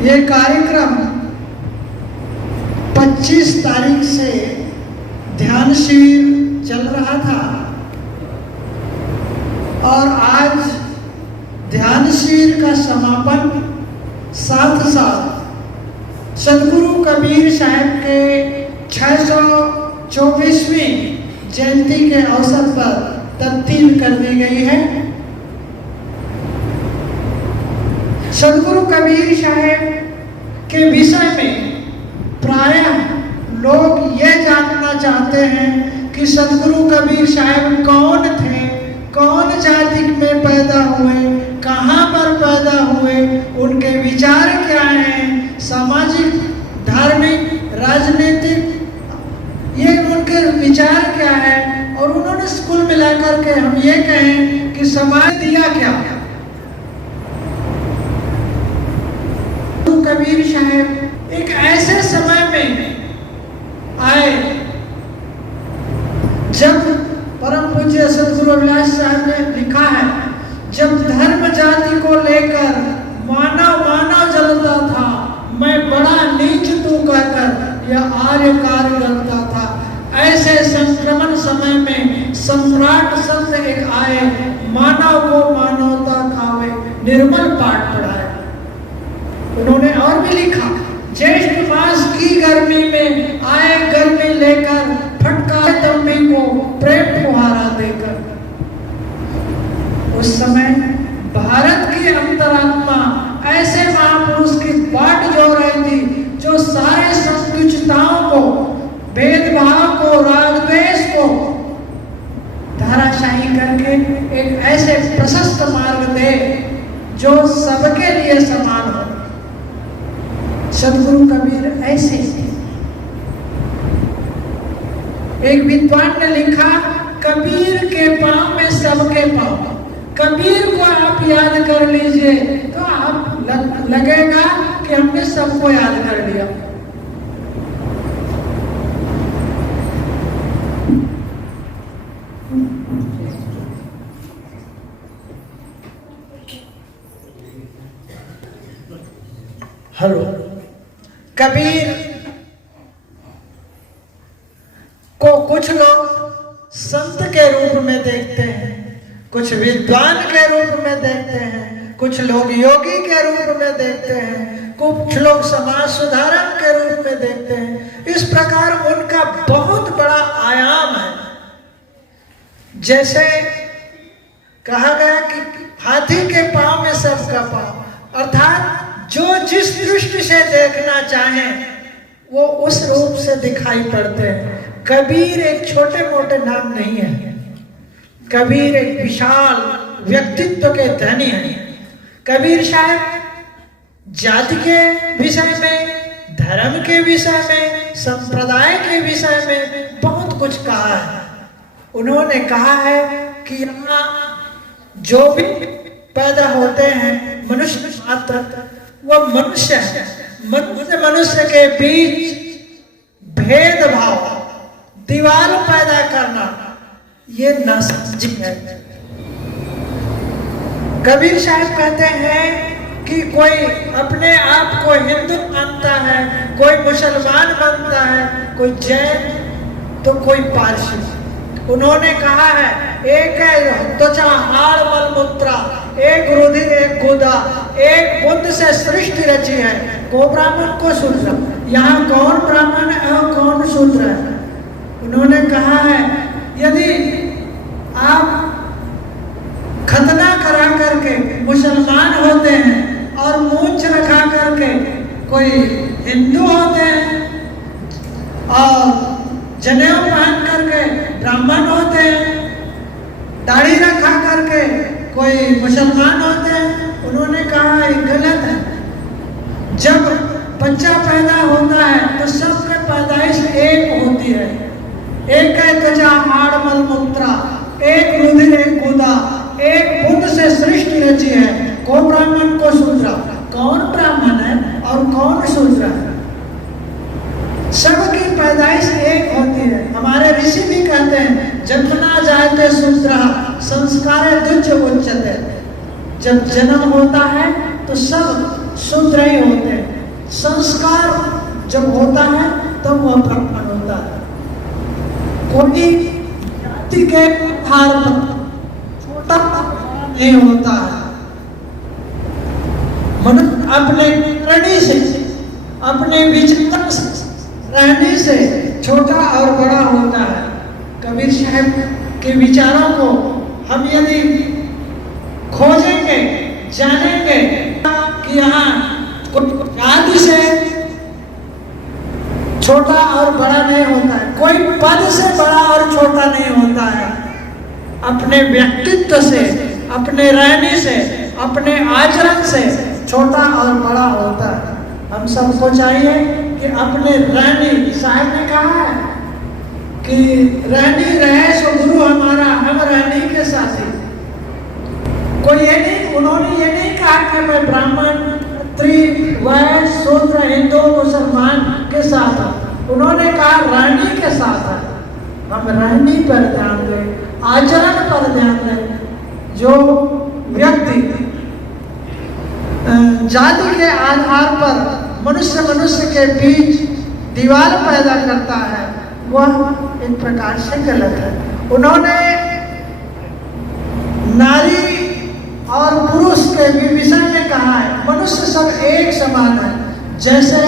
ये कार्यक्रम 25 तारीख से ध्यान शिविर चल रहा था और आज ध्यान शिविर का समापन साथ साथ सदगुरु कबीर साहब के 624वीं जयंती के अवसर पर तब्दील कर दी गई है। सदगुरु कबीर साहब के विषय में प्रायः लोग ये जानना चाहते हैं कि सदगुरु कबीर साहब कौन थे, कौन जाति में पैदा हुए, कहाँ पर पैदा हुए, उनके विचार क्या हैं, सामाजिक, धार्मिक, राजनीतिक, ये उनके विचार क्या है, और उन्होंने स्कूल मिलाकर के हम ये कहें कि समाज दिया क्या। कबीर साहब एक ऐसे समय में आए जब परम पूज्य सदगुरु अभिलाष साहब ने लिखा है, जब धर्म जाति को लेकर मानव जलता था, मैं बड़ा नीच तू कहकर यह आर्य कार्य करता था। ऐसे संक्रमण समय में सम्राट संत एक आए, मानव को मानवता खावे, निर्मल पाठ पढ़ाए। उन्होंने और भी लिखा, ज्येष्ठ मास की गर्मी में आए गर्मी लेकर, फटकारे तम्बी को प्रेम फुहारा देकर। उस समय भारत की अंतरात्मा ऐसे महापुरुष की बाट जो रही थी, जो सारे संकुचितताओं को, भेदभाव को, राग द्वेष को धाराशाही करके एक ऐसे प्रशस्त मार्ग दे जो सबके लिए समान हो। सदगुरु कबीर ऐसे थे। एक विद्वान ने लिखा, कबीर के पांव में सबके पांव। कबीर को आप याद कर लीजिए तो आप लगेगा कि हमने सबको याद कर लिया। हेलो। कबीर को कुछ लोग संत के रूप में देखते हैं, कुछ विद्वान के रूप में देखते हैं, कुछ लोग योगी के रूप में देखते हैं, कुछ लोग समाज सुधारक के रूप में देखते हैं। इस प्रकार उनका बहुत बड़ा आयाम है। जैसे कहा गया कि हाथी के पांव में सबका पांव, अर्थात जो जिस दृष्टि से देखना चाहें वो उस रूप से दिखाई पड़ते हैं। कबीर एक छोटे मोटे नाम नहीं है, कबीर एक विशाल व्यक्तित्व के धनी हैं। कबीर साहब जाति के विषय में, धर्म के विषय में, संप्रदाय के विषय में बहुत कुछ कहा है। उन्होंने कहा है कि यहाँ जो भी पैदा होते हैं मनुष्य मात्र, वो मनुष्य है। मनुष्य के बीच भेदभाव, दीवार पैदा करना, ये नासमझी है। कबीर साहब कहते हैं कि कोई अपने आप को हिंदू मानता है, कोई मुसलमान मानता है, कोई जैन तो कोई पारसी। उन्होंने कहा है, एक है त्वचा हाड़ मलमूत्रा, एक रुधिर एक गुदा, एक बुद्ध से सृष्टि रची है, को ब्राह्मण को शूद्र। यहाँ कौन ब्राह्मण है और कौन शूद्र है? उन्होंने कहा है, यदि आप खतना करा करके मुसलमान होते हैं और मूंछ रखा करके कोई हिंदू होते हैं और जनेऊ पहन करके ब्राह्मण होते हैं, दाढ़ी रखा करके कोई मुसलमान होते हैं, उन्होंने कहा ये गलत है। जब बच्चा पैदा होता है तो सबके पैदाइश एक होती है, एक है त्वचा हाड़ मलमूत्रा, एक रुधिर एक गुदा, एक बुद्ध से सृष्टि रची है, को ब्राह्मण को शूद्र। कौन ब्राह्मण है और कौन शूद्र है? सबकी पैदाइश एक होती है। हमारे ऋषि भी कहते हैं, जन्मना जायते शूद्र संस्कारे तुच्छ उच्चते। जब जन्म होता है तो सब शूद्र ही होते हैं। संस्कार जब होता है तब वह ब्राह्मण होता है। कोई जाति के आधार पर छोटा नहीं होता है। मनुष्य अपने करनी से, अपने विचार से, रहने से छोटा और बड़ा होता है। कबीर साहब के विचारों को हम यदि खोजेंगे, जानेंगे कि यहाँ जाति से छोटा और बड़ा नहीं होता है, कोई पद से बड़ा और छोटा नहीं होता है। अपने व्यक्तित्व से, अपने रहने से, अपने आचरण से छोटा और बड़ा होता है। हम सबको चाहिए कि अपने रहनी, साहब ने कहा है कि रहनी रहे सो गुरु हमारा, हम रहनी के साथी। कोई ये नहीं, उन्होंने ये नहीं कहा कि मैं ब्राह्मण, क्षत्रिय, वैश्य, शूद्र, हिंदू, मुसलमान के साथ हूं। उन्होंने कहा रहनी के साथ है। हम रहनी पर ध्यान दें, आचरण पर ध्यान दें। जो व्यक्ति जाति के आधार पर मनुष्य मनुष्य के बीच दीवार पैदा करता है, वह एक प्रकार से गलत है। उन्होंने नारी और पुरुष के विषय में कहा है मनुष्य सब एक समान है। जैसे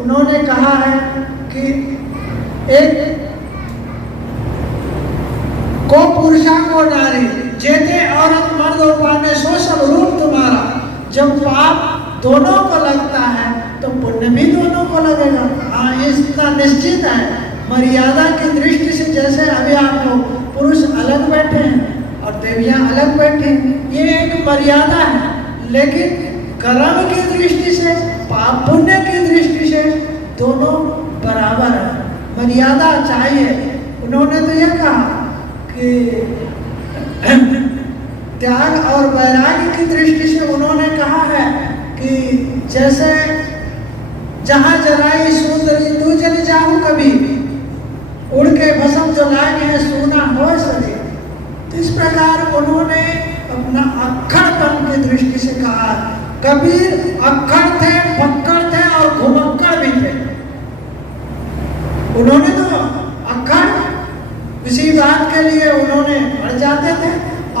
उन्होंने कहा है कि एक को पुरुषा को नारी, जेते औरत मर्द पाने सो सब रूप तुम्हारा। जब पाप दोनों को लगता है तो पुण्य भी दोनों को लगेगा। हाँ, इसका निश्चित है। मर्यादा की दृष्टि से, जैसे अभी आप लोग पुरुष अलग बैठे हैं और देवियां अलग बैठी हैं, ये एक मर्यादा है। लेकिन कर्म की दृष्टि से, पाप पुण्य की दृष्टि से दोनों बराबर है। मर्यादा चाहिए। उन्होंने तो यह कहा कि त्याग और वैराग्य की दृष्टि से उन्होंने कहा है कि जैसे जहां जराई सुंदरी तू जल जाऊं कभी, उड़ के भस्म जो लाए हैं सूना हो सके। तो इस प्रकार उन्होंने अपना अक्खड़पन की दृष्टि से कहा। कबीर अक्खड़ थे, फक्कड़ थे और घुमक्कड़ भी थे। उन्होंने तो अक्खड़ किसी बात के लिए उन्होंने अड़ जाते थे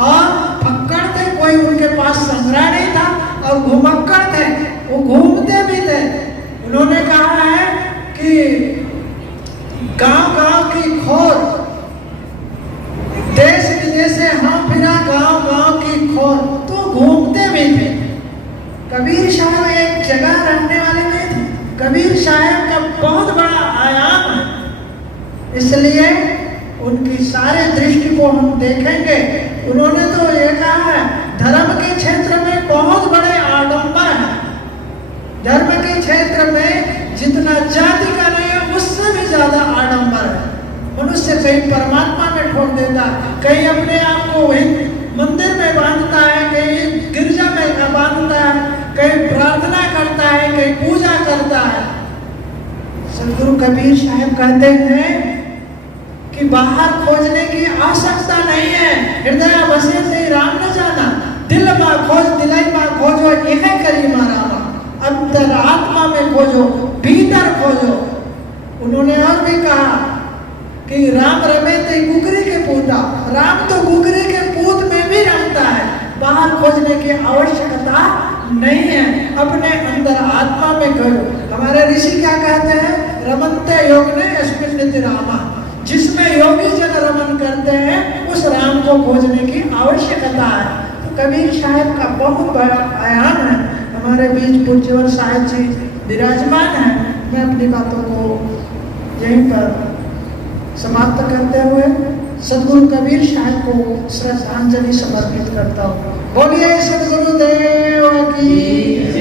और फक्कड़ थे, कोई उनके पास संग्रह नहीं था, और घुमक्कड़ थे, वो घूमते भी थे। उन्होंने कहा है कि गांव-गांव की खोर, देश विदेश से हम फिरा गांव-गांव की खोर, तो घूमते भी थे। कबीर साहब एक जगह रहने वाले नहीं थे। कबीर साहब का बहुत बड़ा आयाम है, इसलिए उनकी सारे दृष्टि को हम देखेंगे। उन्होंने तो ये कहा है धर्म के क्षेत्र में बहुत बड़े आडंबर है। धर्म के क्षेत्र में जितना जाति का नहीं है उससे भी ज्यादा आडंबर है। मनुष्य कहीं परमात्मा में ठोक देता है, कहीं अपने आप को मंदिर में बांधता है, कहीं गिरजा में बांधता है, कहीं प्रार्थना करता है, कहीं पूजा करता है। सदगुरु कबीर साहब कहते हैं कि बाहर खोजने की आवश्यकता नहीं है। हृदय बसे से राम न जाना, दिल में खोज दिलाई में खोजो, यह करी मारा। अंतर आत्मा में खोजो, भीतर खोजो। उन्होंने और भी कहा कि राम रमे ते कुकरी के पूता। राम तो कुकरी के पूत में भी रमता है। बाहर खोजने की आवश्यकता नहीं है, अपने अंदर आत्मा में करो। हमारे ऋषि क्या कहते हैं? रमन्ते योग ने अस्मिन् नित्य रामा। जिसमें योगी जन रमन करते हैं उस राम को खोजने की आवश्यकता है। तो कबीर साहब का बहुत बड़ा आयाम है। हमारे बीच पूज्यवर साहब जी विराजमान है। मैं अपनी बातों को यहीं पर समाप्त करते हुए सदगुरु कबीर साहब को श्रद्धांजलि समर्पित करता हूँ। बोलिए सदगुरुदेव की।